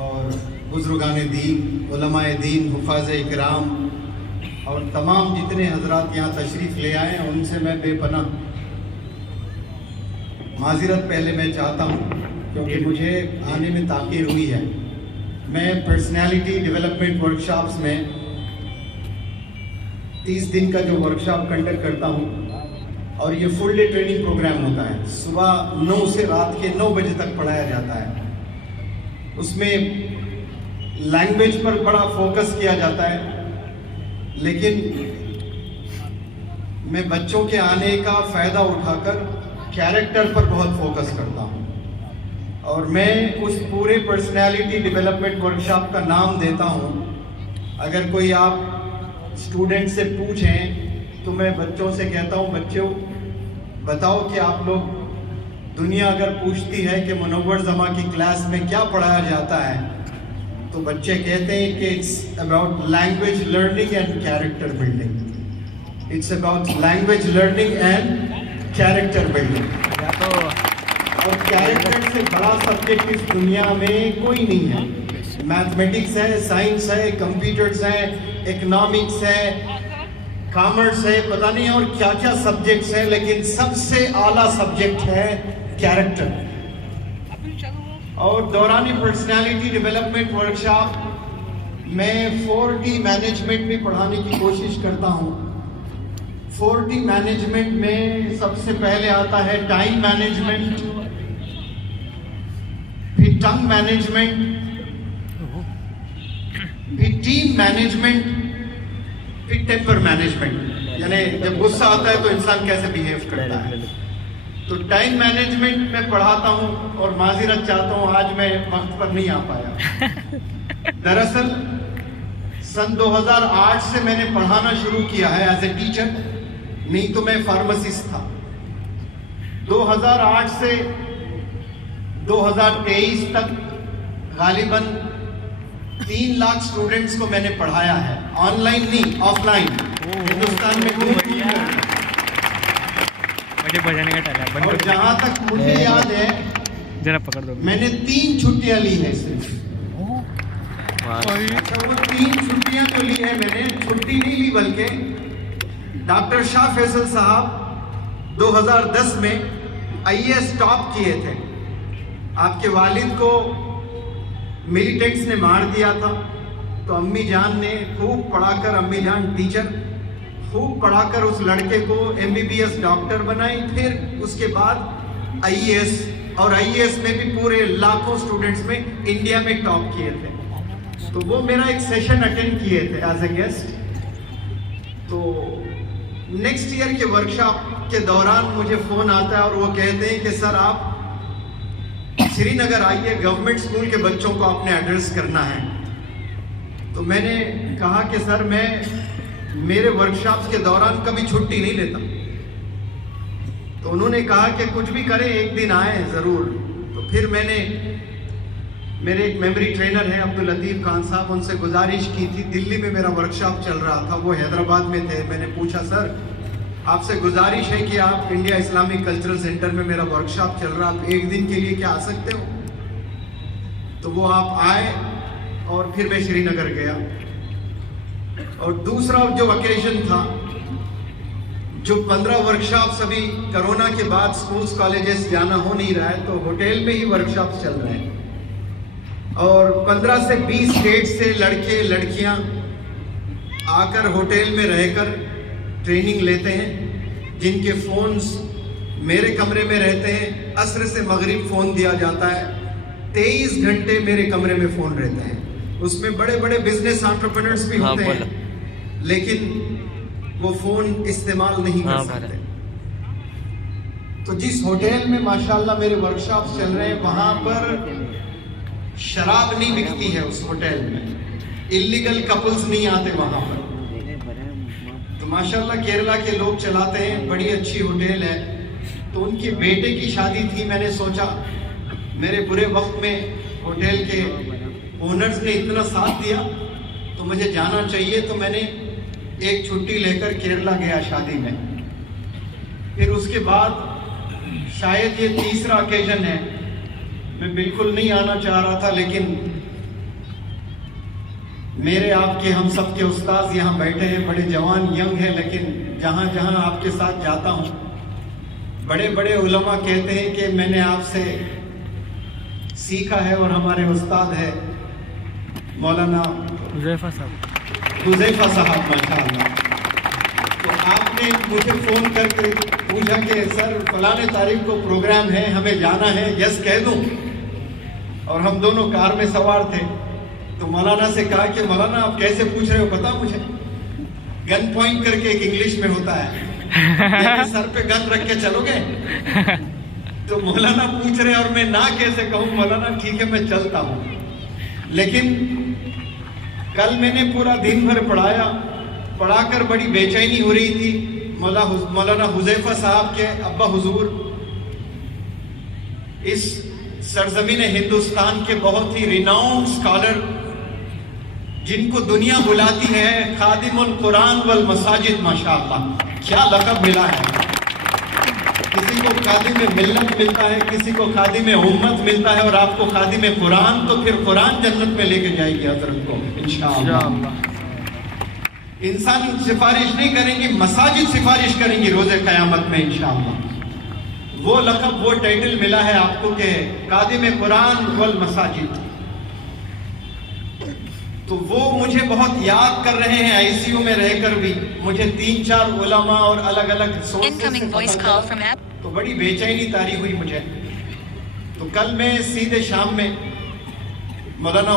और बुजुर्गान दीन, उलमाए दीन, हुफ़ाज़ इकराम और तमाम जितने हजरात यहाँ तशरीफ़ ले आए हैं उनसे मैं बेपनाह माज़िरत पहले मैं चाहता हूँ, क्योंकि मुझे आने में ताख़ीर हुई है। मैं पर्सनैलिटी डेवलपमेंट वर्कशॉप्स में 30 दिन का जो वर्कशॉप कंडक्ट करता हूँ और ये फुल डे ट्रेनिंग प्रोग्राम होता है। सुबह 9 से रात के 9 बजे तक पढ़ाया जाता है। उसमें लैंग्वेज पर बड़ा फोकस किया जाता है, लेकिन मैं बच्चों के आने का फ़ायदा उठाकर कैरेक्टर पर बहुत फोकस करता हूँ। और मैं उस पूरे पर्सनैलिटी डेवलपमेंट वर्कशॉप का नाम देता हूँ, अगर कोई आप स्टूडेंट से पूछें तो मैं बच्चों से कहता हूँ, बच्चों बताओ कि आप लोग, दुनिया अगर पूछती है कि मुनव्वर जमा की क्लास में क्या पढ़ाया जाता है, तो बच्चे कहते हैं कि it's about language learning and character building. It's about language learning and character building. और कैरेक्टर से बड़ा सब्जेक्ट इस दुनिया में कोई नहीं है। मैथमेटिक्स है, साइंस है, कंप्यूटर्स है, इकोनॉमिक्स है, कॉमर्स है, पता नहीं और क्या क्या सब्जेक्ट्स हैं, लेकिन सबसे आला सब्जेक्ट है कैरेक्टर। और दौरान पर्सनालिटी डेवलपमेंट वर्कशॉप में 4T मैनेजमेंट भी पढ़ाने की कोशिश करता हूँ। 4T मैनेजमेंट में सबसे पहले आता है टाइम मैनेजमेंट, फिर टंग मैनेजमेंट, फिर टीम मैनेजमेंट, फिर टेम्पर मैनेजमेंट, यानी जब गुस्सा आता है तो इंसान कैसे बिहेव करता है। तो टाइम मैनेजमेंट में पढ़ाता हूँ और माज़िरत चाहता हूँ आज मैं वक्त पर नहीं आ पाया। दरअसल सन 2008 से मैंने पढ़ाना शुरू किया है एज ए टीचर, नहीं तो मैं फार्मासिस्ट था। 2008 से 2023 तक गालिबन 3 लाख स्टूडेंट्स को मैंने पढ़ाया है, ऑनलाइन नहीं ऑफलाइन, हिंदुस्तान में घूम कर। और जहां तक मुझे याद है, जरा पकड़ दो, मैंने 3 छुट्टियां ली है सिर्फ। अच्छा, वो 3 छुट्टियां जो ली है मैंने, छुट्टी नहीं ली बल्कि डॉक्टर शाह फैसल साहब 2010 में IAS टॉप किए थे। आपके वालिद को मिलिटेंट्स ने मार दिया था, तो अम्मी जान ने खूब पढ़ाकर, अम्मी जान टीचर, खूब पढ़ाकर उस लड़के को MBBS डॉक्टर बनाई। फिर उसके बाद IAS, और IAS में भी पूरे लाखों स्टूडेंट्स में इंडिया में टॉप किए थे। तो वो मेरा एक सेशन अटेंड किए थे एज ए गेस्ट। तो नेक्स्ट ईयर के वर्कशॉप के दौरान मुझे फोन आता है और वो कहते हैं कि सर आप श्रीनगर आइए, गवर्नमेंट स्कूल के बच्चों को आपने एड्रेस करना है। तो मैंने कहा कि सर मैं मेरे वर्कशॉप्स के दौरान कभी छुट्टी नहीं लेता। तो उन्होंने कहा कि कुछ भी करें एक दिन आए ज़रूर। तो फिर मैंने, मेरे एक मेमोरी ट्रेनर हैं अब्दुल लतीफ़ खान साहब, उनसे गुजारिश की थी। दिल्ली में मेरा वर्कशॉप चल रहा था, वो हैदराबाद में थे। मैंने पूछा सर आपसे गुजारिश है कि आप इंडिया इस्लामिक कल्चरल सेंटर में मेरा वर्कशॉप चल रहा, आप एक दिन के लिए क्या आ सकते हो? तो वो आप आए और फिर मैं श्रीनगर गया। और दूसरा जो ओकेजन था, जो 15 वर्कशॉप्स अभी कोरोना के बाद स्कूल्स कॉलेजेस जाना हो नहीं रहा है, तो होटल में ही वर्कशॉप्स चल रहे हैं। और 15 से 20 स्टेट से लड़के लड़कियां आकर होटल में रहकर ट्रेनिंग लेते हैं, जिनके फ़ोन्स मेरे कमरे में रहते हैं। असर से मगरिब फ़ोन दिया जाता है, 23 घंटे मेरे कमरे में फ़ोन रहते हैं। उसमें बड़े बड़े बिजनेस एंटरप्रेन्योर्स भी होते हैं, लेकिन वो फ़ोन इस्तेमाल नहीं कर सकते। तो जिस होटल में माशाल्लाह मेरे वर्कशॉप्स चल रहे हैं, वहाँ पर शराब नहीं बिकती है। उस होटल में इल्लीगल कपल्स नहीं आते वहाँ पर। तो माशाल्लाह केरला के लोग चलाते हैं, बड़ी अच्छी होटल है। तो उनके बेटे की शादी थी। मैंने सोचा मेरे बुरे वक्त में होटल के ओनर्स ने इतना साथ दिया तो मुझे जाना चाहिए। तो मैंने एक छुट्टी लेकर केरला गया शादी में। फिर उसके बाद शायद ये तीसरा ओकेजन है, मैं बिल्कुल नहीं आना चाह रहा था, लेकिन मेरे आपके हम सब के उस्ताद यहाँ बैठे हैं, बड़े जवान यंग हैं, लेकिन जहाँ जहाँ आपके साथ जाता हूँ बड़े बड़े उलमा कहते हैं कि मैंने आपसे सीखा है, और हमारे उस्ताद है मौलाना हुज़ैफा साहब माशाअल्लाह। तो आपने मुझे फ़ोन करके पूछा कि सर फलाने तारीख को प्रोग्राम है, हमें जाना है, यस कह दूं? और हम दोनों कार में सवार थे, तो मौलाना से कहा कि मौलाना आप कैसे पूछ रहे हो, पता मुझे? गन पॉइंट करके एक इंग्लिश में होता है, सर पे गन रख के चलोगे? तो मौलाना पूछ रहे और मैं ना कैसे कहूं? मौलाना ठीक है मैं चलता हूं। लेकिन कल मैंने पूरा दिन भर पढ़ाकर बड़ी बेचैनी हो रही थी। मौलाना हुज़ैफा साहब के अब्बा हुजूर इस सरजमीन हिंदुस्तान के बहुत ही रिनाउंड स्कॉलर, जिनको दुनिया बुलाती है खादिमुल कुरान वल मसाजिद, माशाअल्लाह क्या लक़ब मिला है। किसी को खादिम मिल्लत मिलता है, किसी को खादिम उम्मत मिलता है, और आपको खादिम कुरान, तो फिर कुरान जन्नत में लेके जाएगी हज़रत को इंशाअल्लाह। इंसान सिफारिश नहीं करेंगे, मसाजिद सिफारिश करेंगी रोज़े क़यामत में इंशाअल्लाह। वो लक़ब, वो टाइटल मिला है आपको कि खादिम कुरान वल मसाजिद। तो वो मुझे बहुत याद कर रहे हैं, आईसीयू में रहकर भी मुझे 3-4 उलमा और अलग अलग सोर्सेस, तो बड़ी बेचैनी तारी हुई मुझे। तो कल मैं सीधे शाम में मौलाना